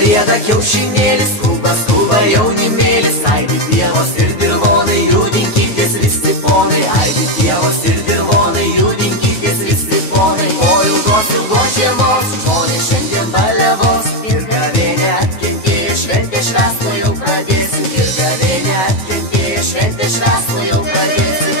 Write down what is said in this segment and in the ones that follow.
rieda kiaušinėlis, skuba, skuba jaunimėlis, aidi pievos ir dirvonai, judinkitės visi ponai, aidi pievos ir dirvonai, judinkitės visi ponai. O ilgos žiemos žmonės šiandien baliavos ir gavėnę atkentėję šventę švęst jau pradėsim, ir gavėnę atkentėję šventę švęst jau pradėsim.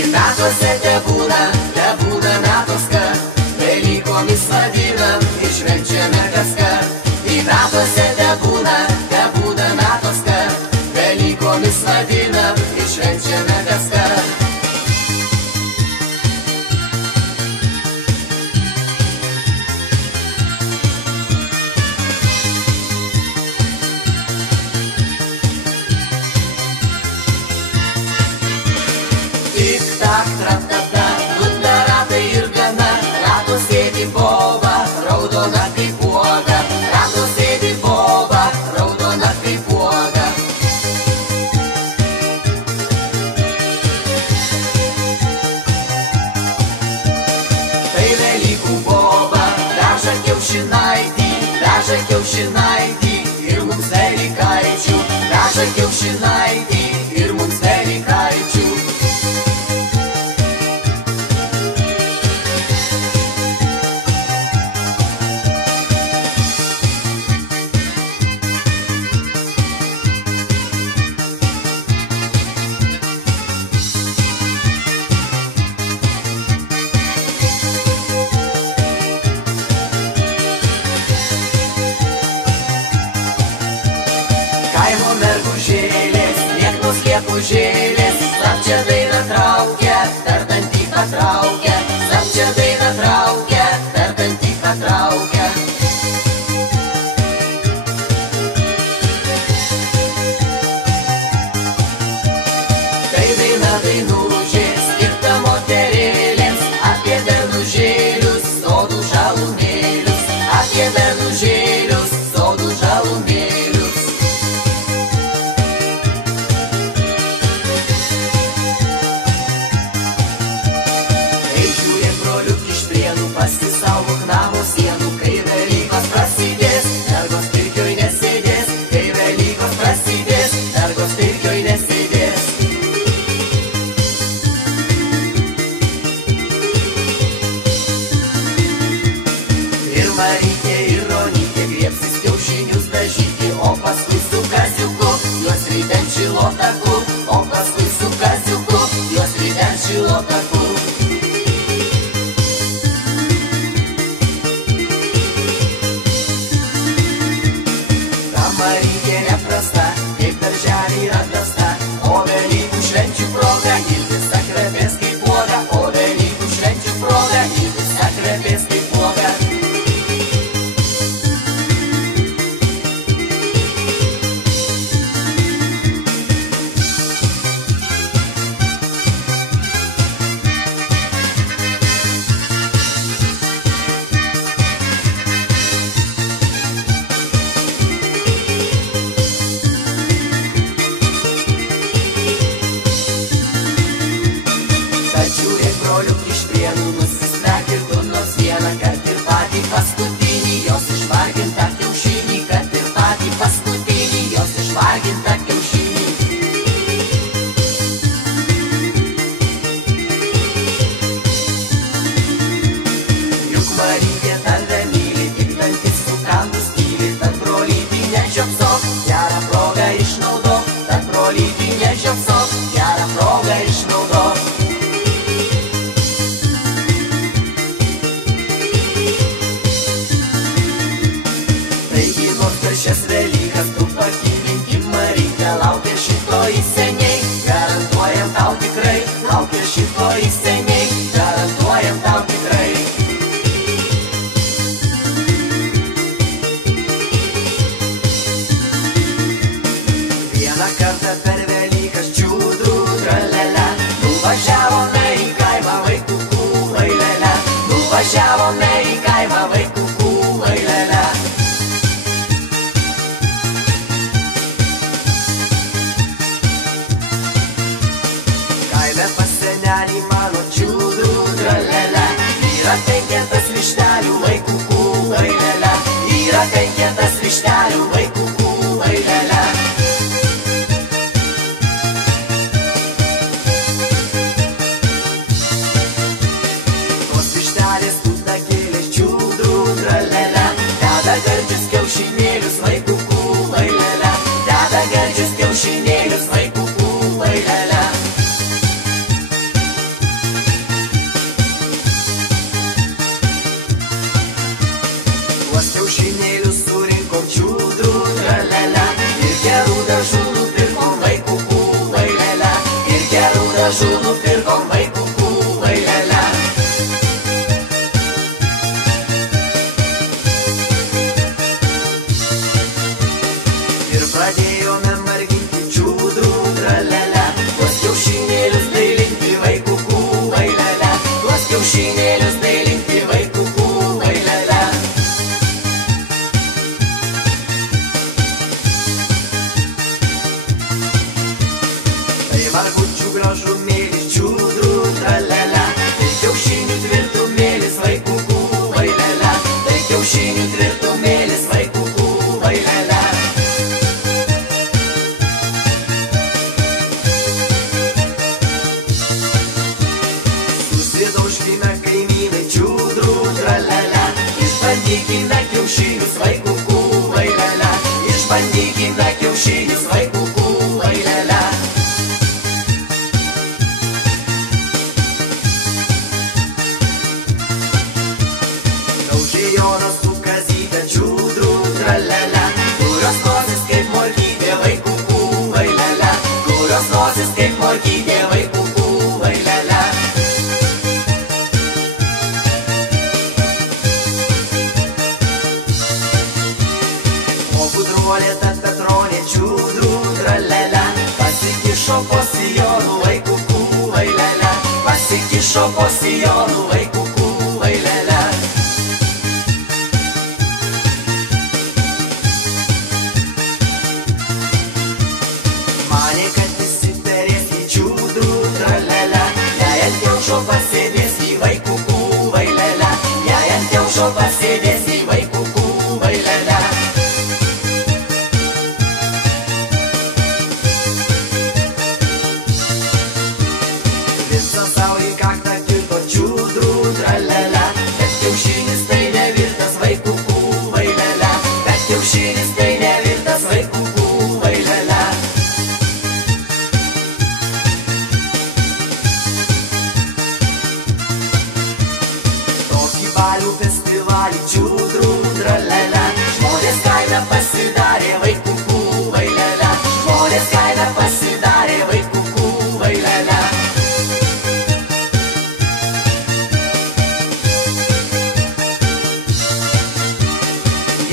Ir metuose tebūna metos, kad Velykomis vadinam ir švenčiame kaskart. Ir metuose tebūna metos, kad Velykomis vadinam ir švenčiame kaskart. Tik-tak, trak-tak-ta, dunda ratai ir gana, rato sėdi boba, raudona kaip uoga, rato sėdi boba, raudona kaip uoga. Tai Velykų boba, veža kiaušinaitį ir mums velykaičių, veža kiaušinaitį ir mums velykaičių. Kaimo mergužėlės, lieknos liepužėlės, slapčia dainą traukia, per dantį patraukia, slapčia dainą traukia, per dantį patraukia. Tai daina dainužės, skirta moterėlėms, apie benužėlius, sodų žalumėlius, apie benužėlius, sodų žalumėlius. Pasisaugok namo sienų, kai Velykos prasidės, mergos pirkioj nesėdės, kai Velykos prasidės, mergos pirkioj nesėdės. Ir Marytė, ir Ronytė griebsis kiaušinius dažyti, o paskui su kaziuku juos rydent šilo taku, o paskui su kaziuku juos rydent šilo taku. Marytė neprasta, kaip darželį atrasta, o Velykų švenčių proga ir visa kvepės kaip uoga, o Velykų švenčių proga ir visa kvepės kaip uoga. Broliuk iš Prienų nusismek ir tu nors vieną, kad ir patį paskutinį jos išvargintą kiaušinį, kad ir patį paskutinį jos išvargintą kiaušinį. Juk Marytė tave myli, tik dantis sukandus tyli, tad brolytį nežiopsok, gerą progą išnaudok, tad brolytį nežiopsok, gerą progą išnaudok. Šias Velykas tu pakylinti Marytė, laukia šito įseniai, garantuojam tau tikrai, laukia šito įseniai, garantuojam tau tikrai. Vieną kartą per Velykas čiūdrų tralelę, nuvažiavome į kaimą vaikukų vailelę, nuvažiavome į kaimą vaikukų vailelę. Pas senelį mano čiūdrų tralelę, yra 5 vištelių vaikukų ailelia, yra penketas vištelių vaikukų ailelia. Tos vištelės putakėlės čiūdrų tralelia, deda gardžius kiaušinėlius vaikukų ailelia, deda gardžius kiaušinėlius vaikukų ailelia. Tuos kiaušinėlius surinkom čiūdrų tralelia ir gerų dažų nupirkom vaikukų ailelia, ir gerų dažų nupirkom vaikukų ailelia. Ir pradėjome marginti čiūdrų tralelia, tuos kiaušinėlius dailinti vaikukų ailelia, tuos kiaušinėlius dailinti vaikukų ailelia. Tai margučių gražumėlis čiūdrų tralelia, tai kiaušinių tvirtumėlis vaikukų ailelia, tai kiaušinių tvirtumėlis vaikukų ailelia. Susidaužkime kaimynai čiūdrų tralelia, išbandykime kiaušinius vaikukų ailelia, išbandykime kiaušinius vaikukų ailelia. Daužė Jonas su Kazyte čiūdrų tralelia, kurios nosis kaip morkytė vaikukų ailelia, kurios nosis kaip morkytė vaikukų ailelia. O gudruolė ta Petronė čiūdrų tralelia, pasikišo po sijonu vaikukų ailelia, pasikišo po sijonu vaikukų ailelia. Manė, kad įsiperės į čiūdrų tralelia, jei ant kiaušo pasėdės į vaikukų ailelia, jei ant kiaušo pasėdės į vaikukų ailelia. Visą savo į kaktą kirto čiūdrų tralelia, bet kiaušinis tai nevirtas vaikukų ailelia, bet kiaušinis tai nevirtas vaikukų ailelia. Tokį balių festivalį čiūdrų tralelia, žmonės kaime pasidarė vaikukų ailelia, žmonės kaime pasidarė vaikukų ailelia.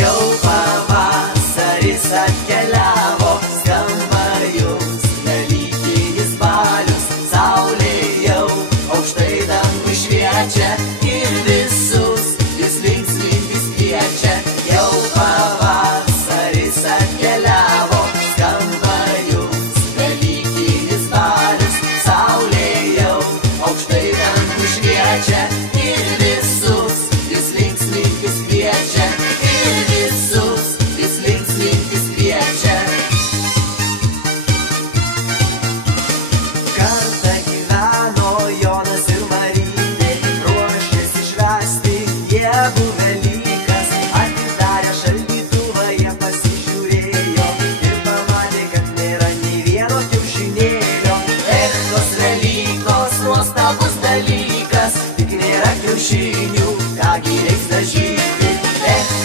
Jau pavasaris atkeliavo, skamba jums velykinis balius, saulė jau aukštai dangų šviečia ir visus jis linksmintis kviečia. Jau pavasaris atkeliavo, skamba jums velykinis balius, saulė jau aukštai dangų šviečia ir visus jis linksmintis kviečia, ir visus jis linksmintis kviečia. Kartą gyveno Jonas ir Marytė, ruošėsi švęsti jėgų Velykas, atidarė šaldytuvą jie pasižiūrėjo ir pamatė, kad nėra nei vieno kiaušinėlio. Tos Velykos nuostabus dalykas, tik nėra kiaušinių, kągi reiks dažyti.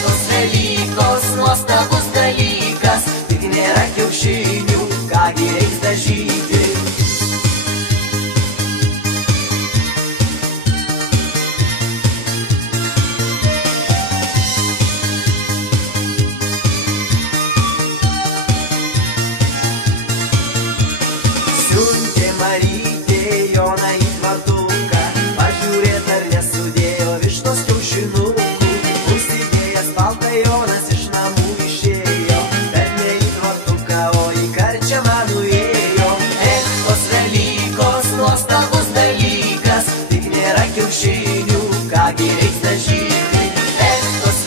Tos Velykos nuostabus dalykas, tik nėra kiaušinių, kągi reiks dažyti. Siuntė Marytė Joną į tvartuką, pažiūrėt ar nesudėjo vištos kiaušinukų. Užsidėjęs paltą Jonas iš namų išėjo, bet ne į tvartuką, o į karčiamą nuėjo. Tos Velykos nuostabus dalykas, tik nėra kiaušinių, kągi reiks dažyti. Tos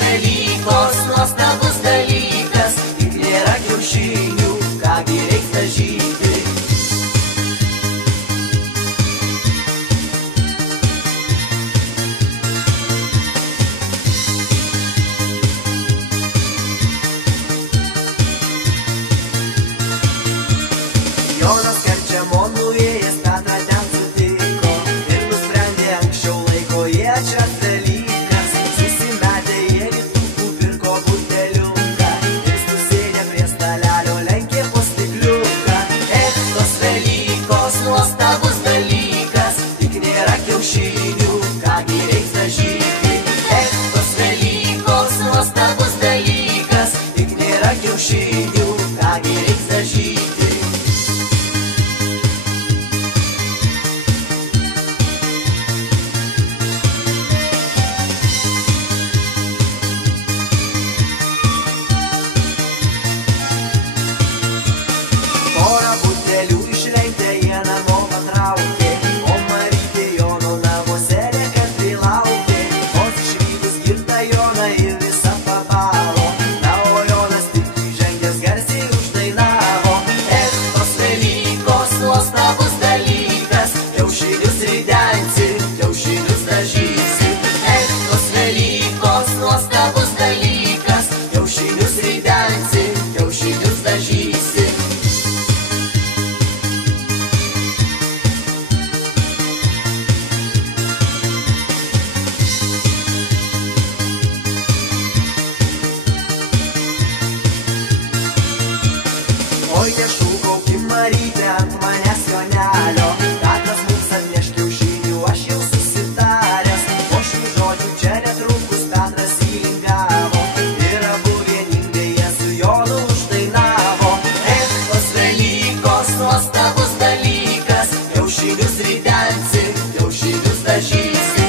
nuostabus dalykas. Kiaušinius ridensi, kiaušinius dažysi. Oi, nešūkaukim Marytė ant manęs jonelio, Petras mums atneš kiaušinių, aš jau susitaręs. Po šių žodžių čia netrukus Petras įlingavo ir abu vieningai jie su Jonu uždainavo. Tos Velykos nuostabus dalykas, kiaušinius ridensi, kiaušinius dažysi.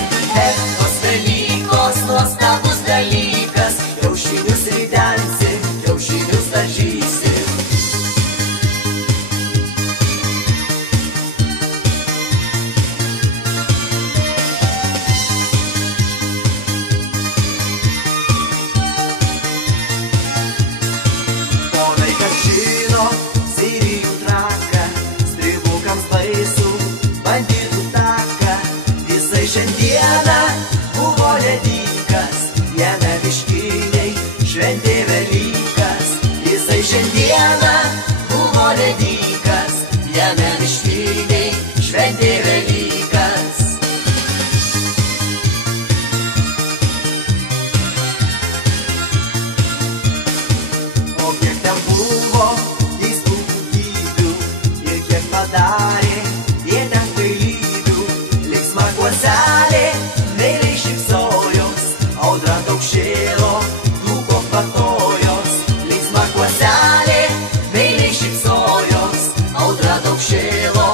Tos Velykos nuostabus dalykas, kiaušinius ridensi, kiaušinius dažysi. Sirijų traką, stribukams baisų, banditų taką. Jisai šiandieną buvo nedikas, jame miškiniai šventė Velykas. Jisai šiandieną buvo nedikas, jame miškiniai šventė Velykas. O kiek ten buvo padarė, jie ten kvailybių, linksma kuoselė, meiliai šypsojos, audra daug šėlo, dūko kvatojos. Linksma kuoselė, meiliai šypsojos, audra daug šėlo,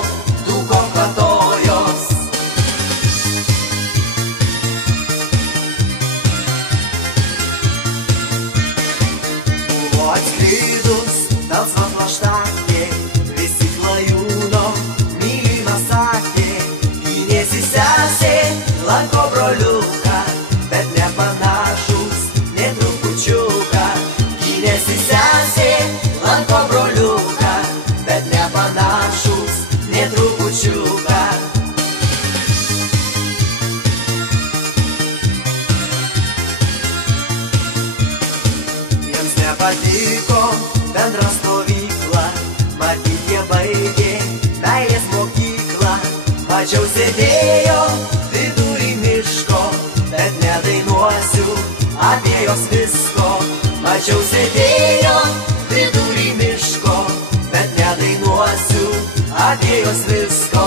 dūko kvatojos. Buvo atskridus melsva plaštakė, visi klajūno mylima sakė. Gynėsi sesė, lanko broliuką, bet nepanašus, nė trupučiuką. Gynėsi sesė, lanko broliuką, bet nepanašus, nė trupučiuką. Jiems nepatiko bendra stovykla, matyt jie baigė meilės mokyklą. Mačiau sėdėjo vidury miško, bet nedainuosiu apie jos visko. Mačiau sėdėjo vidury miško, bet nedainuosiu apie jos visko.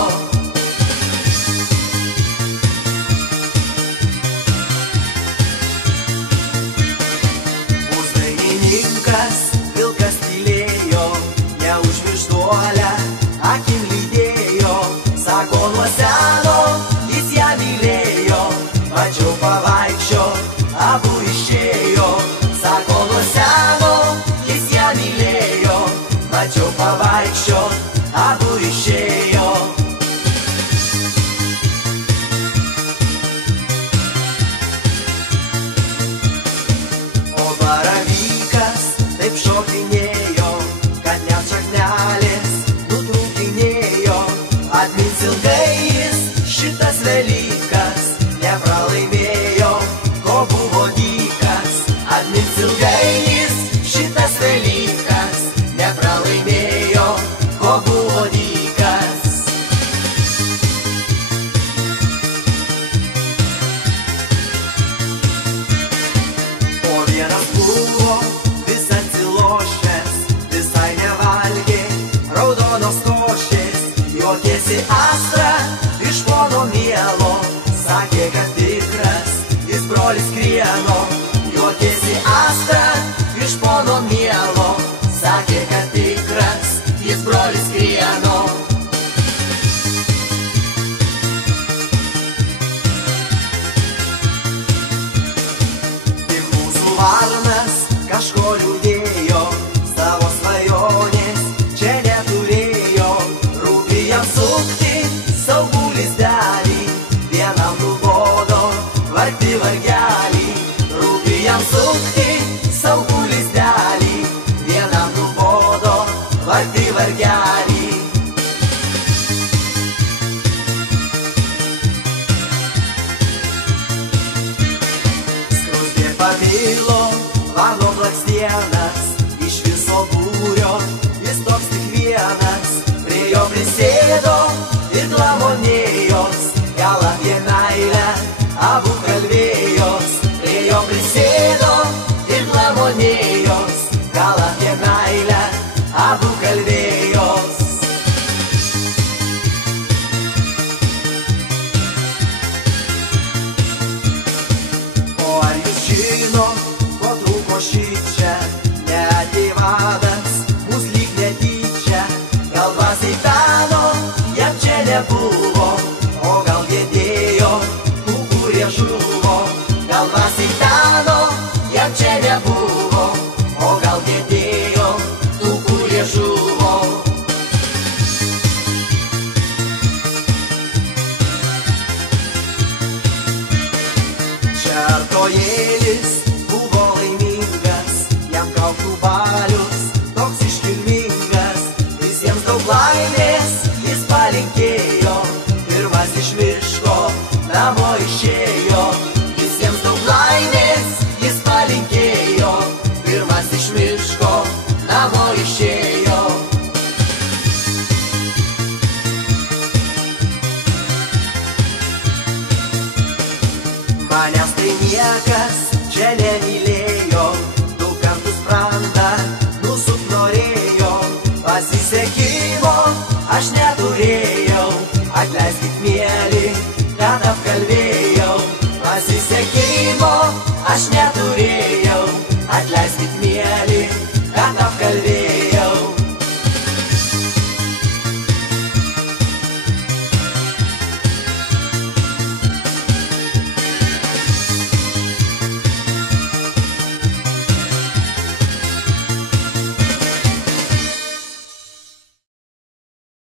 Pusdainininkas vilkas tylėjo, neužmirštuolę akim lydėjo. Sako, nuo seno jis ją mylėjo, mačiau pavaikščiot, abu išėjo. Sako, nuo seno jis ją mylėjo, mačiau pavaikščiot, abu išėjo. O baravykas taip šokinėjo, kad net šaknelės nutrūkinėjo. Atmins ilgai jis šitas Velykas, nepralaimėjo, ko buvo dykas. Atmins ilgai jis šitas Velykas, nepralaimėjo, ko buvo dykas. O vienas buvo vis atsilošęs, visai nevalgė raudonos košės. Juokėsi Astra iš pono mielo, sakė, kad tikras jis brolis Krieno. Juokėsi Astra iš pono mielo, sakė, kad tikras jis brolis Krieno. Tik mūsų varnas kažko liūdėjo, savo svajonės čia neturėjo. Rūpi jam sukti saugų lizdelį, vienam nubodo vargti vargelį. Rūpi jam sukti saugų lizdelį, vienam nubodo vargti vargelį. Skruzdė pamilo varno blakstienas, iš viso būrio jis toks tik vienas. Prie jo prisėdo ir glamonėjos, gal apie meilę abu kalbėjos. Prie jo prisėdo ir glamonėjos, gal apie meilę abu kalbėjos. O ar jūs žinot, ko trūko šičia? Neatei vadas, mus lyg netyčia. Gal dvasiai peno, jam čia nebuvo, o gal giedėjo tų, kurie žuvo. Gal dvasiai peno, jam čia nebuvo, o gal giedėjo tų, kurie žuvo. Čertojėlis buvo laimingas, jam kaukų balius toks iškilmingas. Visiems daug laimės jis palinkėjo, pirmas iš miško namo išėjo. Visiems daug laimės jis palinkėjo, pirmas iš miško namo išėjo. Manęs tai niekas čia nemylėjo,